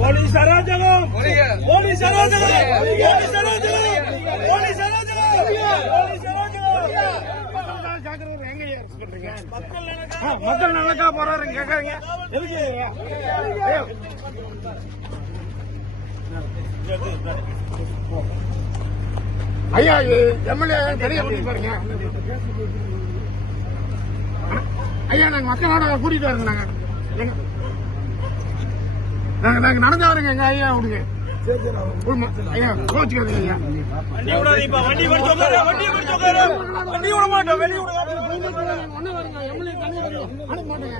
Police அராஜகம், police அராஜகம், police அராஜகம், போலீஸ் மக்கள் நல்லக்கா போறாருங்க கேட்கறீங்க. ஐயா எம்எல்ஏ தெரிய பாருங்க ஐயா, நாங்க மக்களோட கூட்டிட்டு வரங்க. நாங்க நடந்து வரங்க எங்க ஐயா விடுங்க. ஐயா கோச்சுக்காதீங்க ஐயா. வண்டி விடாதீப்பா, வண்டி விட மாட்டோம், வெளியே அனுப்ப மாட்டேங்க.